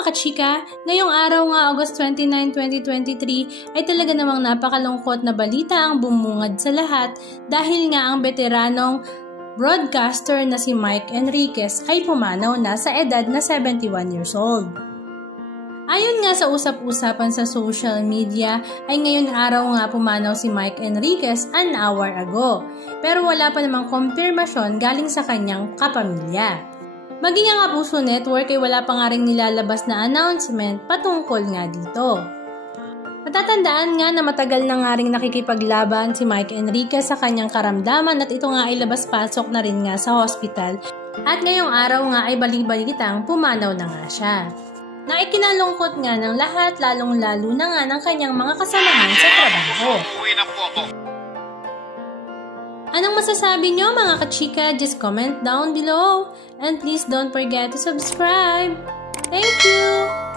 mga kachika, ngayong araw nga August 29, 2023 ay talaga namang napakalungkot na balita ang bumungad sa lahat dahil nga ang veteranong broadcaster na si Mike Enriquez ay pumanaw na sa edad na 71 years old. Ayon nga sa usap-usapan sa social media ay ngayong araw nga pumanaw si Mike Enriquez an hour ago pero wala pa namang kumpirmasyon galing sa kanyang kapamilya. Maging ang Abuso Network ay wala pa nga rin nilalabas na announcement patungkol nga dito. Matatandaan nga na matagal na nga rin nakikipaglaban si Mike Enriquez sa kanyang karamdaman at ito nga ay labas-pasok na rin nga sa hospital at ngayong araw nga ay balik-balitang pumanaw na nga siya. Na ikinalungkot nga ng lahat lalong-lalo na nga ng kanyang mga kasamahan sa trabaho. Anong masasabi nyo mga kachika? Just comment down below and please don't forget to subscribe. Thank you!